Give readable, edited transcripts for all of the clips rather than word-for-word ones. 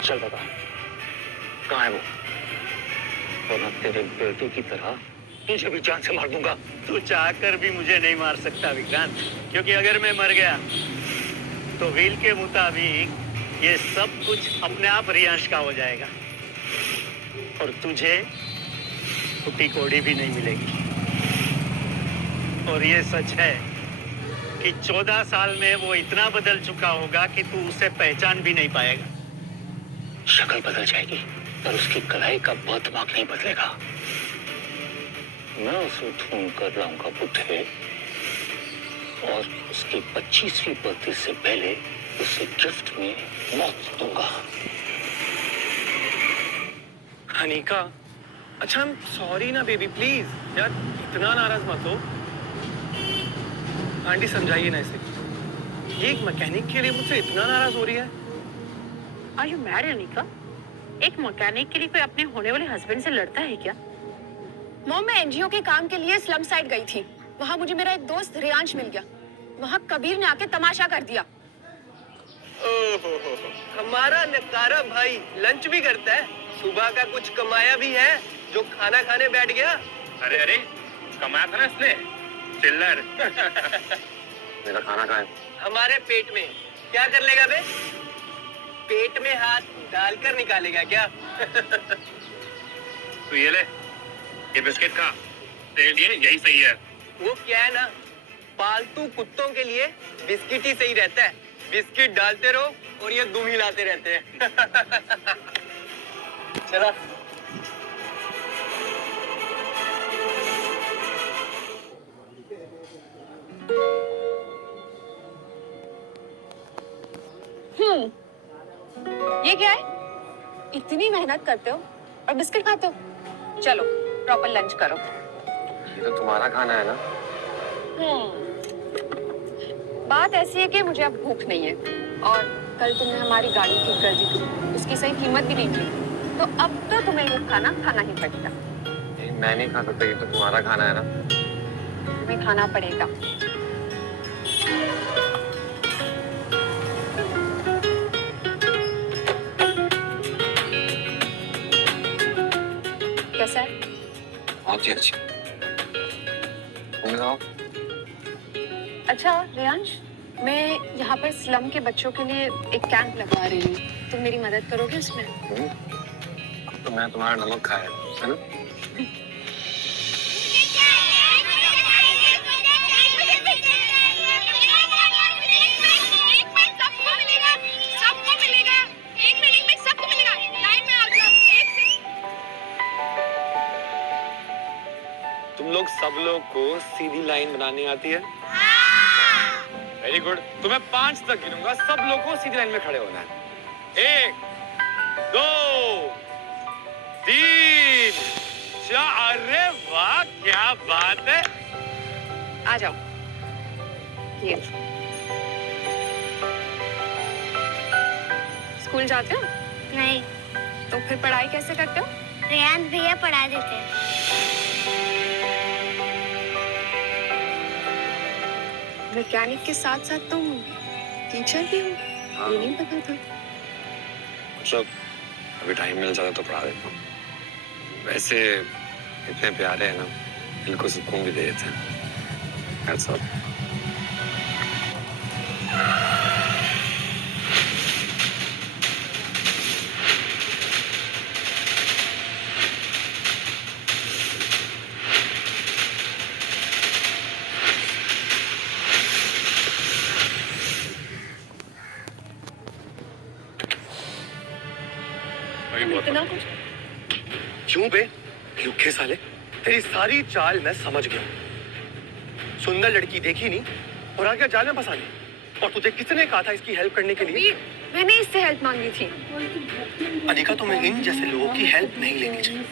चल बता, कहाँ है वो? वरना तेरे बेटे की तरह तुझे भी जान से मार दूंगा। तू चाहकर भी मुझे नहीं मार सकता विक्रांत, क्योंकि अगर मैं मर गया तो विल के मुताबिक ये सब कुछ अपने आप रियांश का हो जाएगा और तुझे टूटी कोड़ी भी नहीं मिलेगी। और ये सच है कि 14 साल में वो इतना बदल चुका होगा कि तू उसे पहचान भी नहीं पाएगा। शक्ल बदल जाएगी पर उसकी कलाई का दिमाग नहीं बदलेगा। मैं उसे ढूंढ कर लाऊंगा बुढ़े, और उसकी 25वीं बर्थडे से पहले उसे गिफ्ट में मौत दूंगा। अनीका, अच्छा सॉरी ना बेबी, प्लीज यार इतना नाराज मत हो। आंटी समझाइए ना इसे, ये एक मैकेनिक के लिए मुझसे इतना नाराज हो रही है। Are you married Anika? एक मैकेनिक के लिए कोई अपने होने वाले हस्बैंड से लड़ता है क्या? मॉम, मैं एनजीओ के काम के लिए स्लम साइड गई थी। वहाँ मुझे मेरा एक दोस्त रियांश मिल गया। वहाँ कबीर ने आके तमाशा कर दिया। ओहो, हमारा नकारा भाई लंच भी करता है, सुबह का कुछ कमाया भी है जो खाना खाने बैठ गया। अरे अरे, कमाया था ना इसने, चिल्लर। मेरा खाना कहाँ है? हमारे पेट में। क्या कर लेगा बे? पेट में हाथ डालकर निकालेगा क्या? तो ये ले, ये बिस्किट खा, तेरे लिए यही सही है। वो क्या है ना, पालतू कुत्तों के लिए बिस्किट ही सही रहता है। बिस्किट डालते रहो और ये दुम हिलाते रहते हैं। चला। ये क्या है? इतनी मेहनत करते हो और बिस्किट खाते हो? चलो प्रॉपर लंच करो। ये तो तुम्हारा खाना है ना? बात ऐसी है कि मुझे अब भूख नहीं है, और कल तुमने हमारी गाड़ी ठीक कर दी थी, उसकी सही कीमत भी नहीं की, तो अब तो तुम्हें ये खाना खाना ही पड़ेगा। मैं नहीं खा सकता, ये तो तुम्हारा खाना है ना? तुम्हें खाना पड़ेगा। कैसा है? बहुत ही अच्छी। तुम बताओ। अच्छा रियांश, मैं यहाँ पर स्लम के बच्चों के लिए एक कैंप लगवा रही हूँ, तुम मेरी मदद करोगे उसमें? अब तो मैं तुम्हारा नमक खाया है ना? तुम लोग सब लोग को सीधी लाइन बनानी आती है? Very good. तो मैं 5 तक गिनूंगा, सब लोग को सीधी लाइन में खड़े होना है। 1 2 3 4। अरे वाह, क्या बात है। आ जाओ। ये स्कूल जाते हो? नहीं, तो फिर पढ़ाई कैसे करते हो? रेयांश भैया पढ़ा देते हैं। मैकेनिक के साथ साथ तुम टीचर भी हो? ये नहीं पता था। मतलब अभी टाइम मिल जाता तो पढ़ा देता हूँ। वैसे इतने प्यारे हैं ना, दिल को सुकून भी दे देते हैं। That's all. इतना कुछ? क्यों बे लुखे साले, तेरी सारी चाल मैं समझ गया हूँ। सुंदर लड़की देखी नहीं और आगे जाल में फंसा ली। और तुझे किसने कहा था इसकी हेल्प करने के लिए? मैंने इससे हेल्प मांगी थी। अनिका, तुम्हें इन जैसे लोगों की हेल्प नहीं लेनी चाहिए।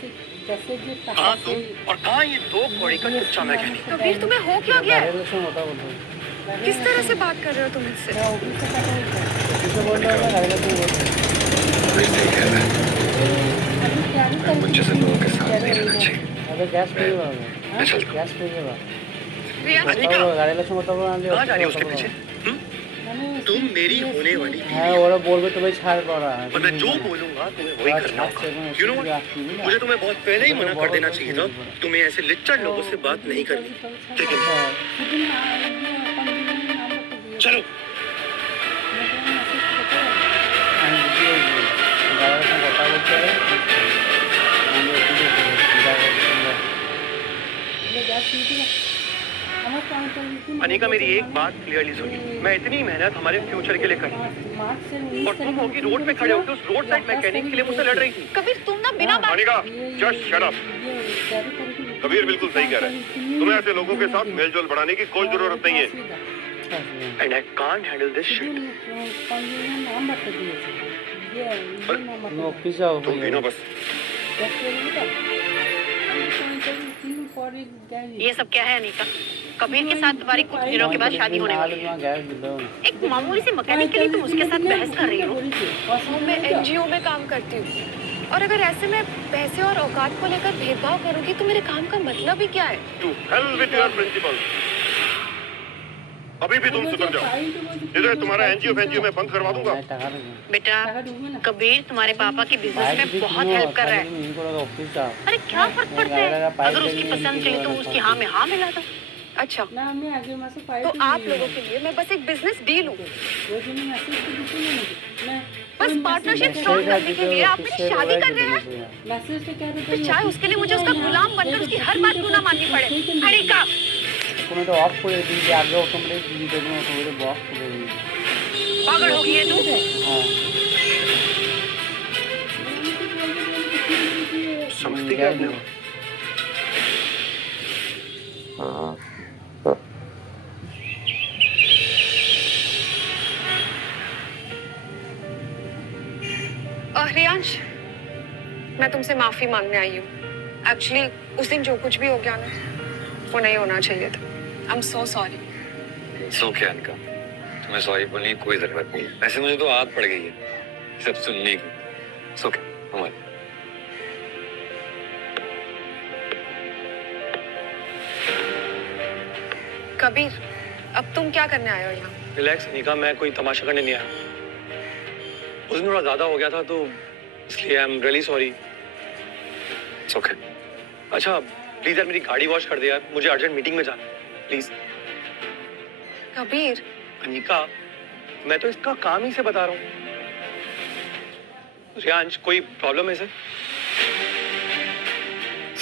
कहाँ तुम और कहाँ ये 2 कौड़ी का लुच्चा मैकेनिक? कबीर, तुम्हें हो क्या गया है? किस तरह से बात कर रहे हो तुम इससे? कुछ जैसे लोगों के साथ नहीं रहना चाहिए। मैं चलता हूँ। अनिका, कहाँ जा रही है उसके पीछे? तुम मेरी होने वाली হ্যাঁ ওরা বলবে তো ভাই ছাড় করা और मैं जो बोलूंगा तुम्हें वही करना होगा। You know what? मुझे तुम्हें बहुत पहले ही मना कर देना चाहिए था। तुम्हें ऐसे लिच्चड़ लोगों से बात नहीं करनी। लेकिन चलो কথা বলতে হবে अनिका मेरी एक बात क्लियरली सुनिए, मैं इतनी मेहनत हमारे फ्यूचर के लिए कर रही हूँ और तुम होगी रोड पे खड़े होकर उस रोड साइड मैकेनिक के लिए मुझसे लड़ रही थी। कबीर तुम ना बिना बात Anika just shut up. Kabir बिल्कुल सही कह रहा है, तुम्हें ऐसे लोगों के साथ मेलजोल बढ़ाने की कोई जरूरत नहीं है। And I can't handle this shit. Office যাও तुम भी ना बस। ये सब क्या है अनीका? कबीर के साथ तुम्हारी कुछ दिनों के बाद शादी होने वाली है। एक मामूली सी मैकेनिक के लिए तुम उसके साथ बहस कर रही हो। मैं एनजीओ में काम करती हूँ और अगर ऐसे में पैसे और औकात को लेकर भेदभाव करूंगी तो मेरे काम का मतलब ही क्या है? To hell with your principal. अभी भी तुम सुधर जाओ, इधर तुम्हारा एनजीओ में बंद करवा दूंगा। बेटा कबीर तुम्हारे पापा की बिजनेस में बहुत हेल्प कर रहा है। अरे क्या फर्क पड़ता है, अगर उसकी पसंद के लिए तुम उसकी हाँ में हाँ मिला दो। अच्छा तो आप लोगों के लिए मैं बस एक बिजनेस डील हूँ। बस पार्टनरशिप स्ट्रॉन्ग करने के लिए आप मेरी शादी कर रहे हैं, तो चाहे उसके लिए मुझे उसका गुलाम बनकर उसकी हर बात क्यों ना माननी पड़े। अनिका তুমি তো অফ করে দিয়েছি আগে অটোমেটিক ভিডিও গুলো অটোমেটিক বক্স করে দিয়েছি पागल हो गई है तू? হ্যাঁ समझती क्या आपने? रियांश मैं तुमसे माफी मांगने आई हूँ। एक्चुअली उस दिन जो कुछ भी हो गया ना वो नहीं होना चाहिए था। I am so sorry. सो क्या अनिका, तुम्हें सॉरी बोलने की कोई जरूरत नहीं। वैसे मुझे तो आदत पड़ गई है सब सुनने की। सो क्या हमारे कबीर अब तुम क्या करने आए हो यहाँ? रिलैक्स अनिका, मैं कोई तमाशा करने नहीं आया। उस दिन थोड़ा ज्यादा हो गया था तो इसलिए आई एम रियली सॉरी। सो क्या अच्छा प्लीज यार मेरी गाड़ी वॉश कर दे यार, मुझे अर्जेंट मीटिंग में जाना है प्लीज। कबीर अनिका मैं तो इसका काम ही से बता रहा हूँ। रियांश कोई प्रॉब्लम है सर?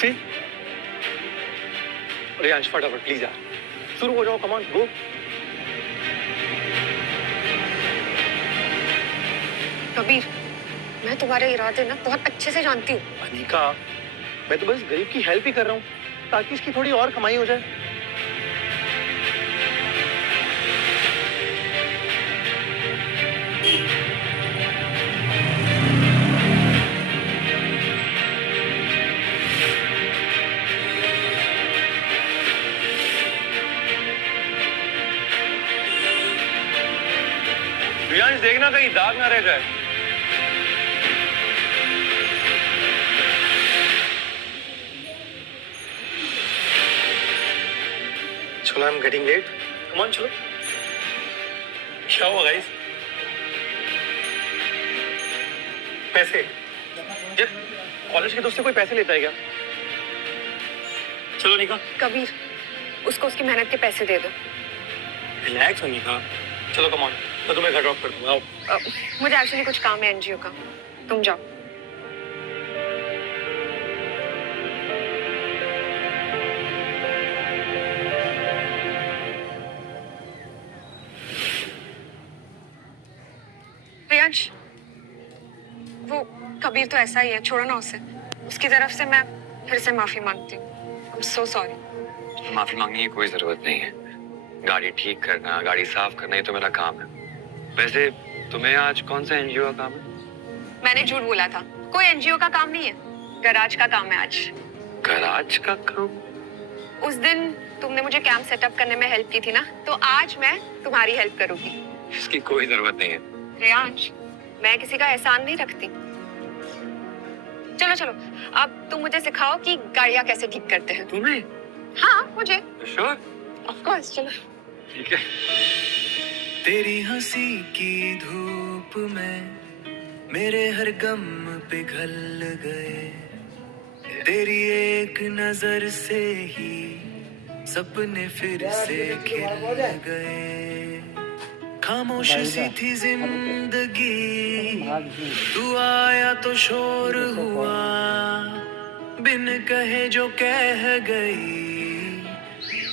सी रियांश फटाफट प्लीज यार शुरू हो जाओ, कम ऑन गो। कबीर मैं तुम्हारे इरादे ना बहुत अच्छे से जानती हूँ। अनिका मैं तो बस गरीब की हेल्प ही कर रहा हूँ ताकि इसकी थोड़ी और कमाई हो जाए। रियांश देखना कहीं दाग ना रह जाए। चलो I am getting late, come on चलो। क्या हुआ गाइस? पैसे यार कॉलेज के दोस्त से कोई पैसे लेता है क्या? चलो निका। कबीर उसको उसकी मेहनत के पैसे दे दो। रिलैक्स हो निका, चलो कम ऑन, मैं तुम्हें घर ड्रॉप कर दूंगा। आओ। मुझे एक्चुअली कुछ काम है एनजीओ का, तुम जाओ। रियांश वो कबीर तो ऐसा ही है, छोड़ो ना उसे। उसकी तरफ से मैं फिर से माफी मांगती हूँ। I am so sorry. माफी मांगने की कोई जरूरत नहीं है। गाड़ी ठीक करना, गाड़ी साफ करना, ये तो मेरा काम है। वैसे तुम्हें आज कौन सा एनजीओ का काम है? मैंने झूठ बोला था, कोई एनजीओ का काम नहीं है, गैराज का काम है आज। गैराज का काम? उस दिन तुमने मुझे कैंप सेटअप करने में हेल्प की थी ना, तो आज मैं तुम्हारी हेल्प करूंगी। इसकी कोई जरूरत नहीं है। रियांश मैं किसी का एहसान नहीं रखती। चलो चलो अब तुम मुझे सिखाओ कि गाड़ियाँ कैसे ठीक करते हैं। तुम्हें? हाँ मुझे। श्योर? ऑफ कोर्स, चलो। ठीक है। तेरी हंसी की धूप में मेरे हर गम पिघल गए, तेरी एक नजर से ही सपने फिर से खिल गए। खामोश सी थी जिंदगी, तू आया तो शोर हुआ, बिन कहे जो कह गई,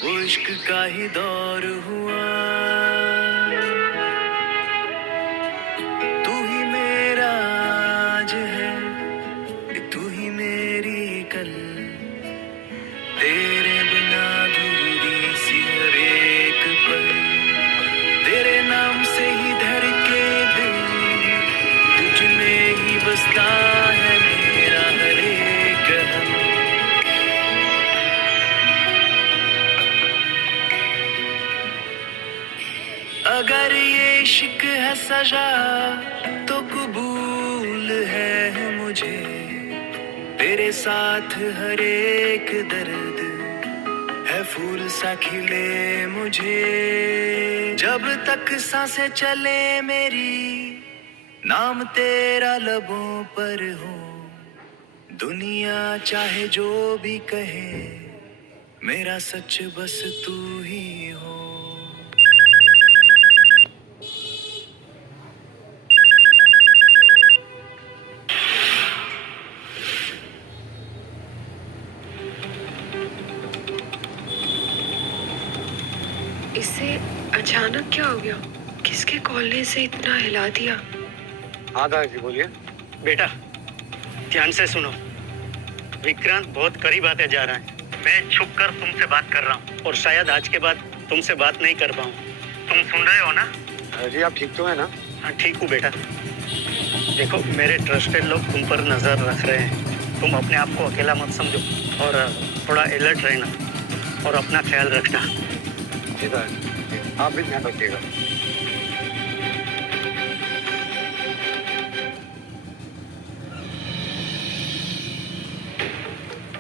वो इश्क का ही दौर हुआ। तू ही मेरा आज है, तू ही मेरी कल, तेरे बिना दूरी सी हर एक पल, तेरे नाम से ही धड़के दिल, तुझ में ही बसता है मेरा हर एक हम। अगर ये इश्क है सजा तो कबूल है मुझे, तेरे साथ हर एक दर्द है फूल सा खिले मुझे। जब तक सांसें चले मेरी, नाम तेरा लबों पर हो, दुनिया चाहे जो भी कहे, मेरा सच बस तू ही हो। इसे अचानक क्या हो गया? किसके कॉल ने इसे इतना हिला दिया? हाँ दादाजी बोलिए। बेटा ध्यान से सुनो, विक्रांत बहुत करीब आते जा रहा है। मैं छुप कर तुमसे बात कर रहा हूँ और शायद आज के बाद तुमसे बात नहीं कर पाऊँ। तुम सुन रहे हो ना? दादाजी आप ठीक तो है ना? हाँ ठीक हूँ बेटा। देखो मेरे ट्रस्टेड लोग तुम पर नजर रख रहे हैं, तुम अपने आप को अकेला मत समझो और थोड़ा अलर्ट रहना और अपना ख्याल रखना। जी दादाजी, आप भी ध्यान रखिएगा।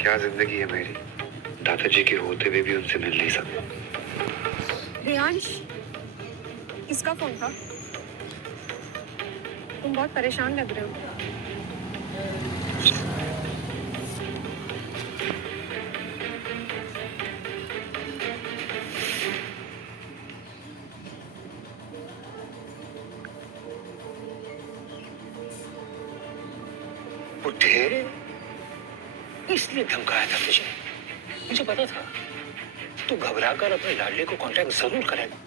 क्या जिंदगी है मेरी, दादाजी के होते हुए भी उनसे मिल नहीं सकता। रियांश, किसका फोन था? तुम बहुत परेशान लग रहे हो। बुड्ढे, इसलिए धमकाया था तुझे। मुझे पता था तू घबराकर अपने लाडले को कांटेक्ट जरूर करेगा।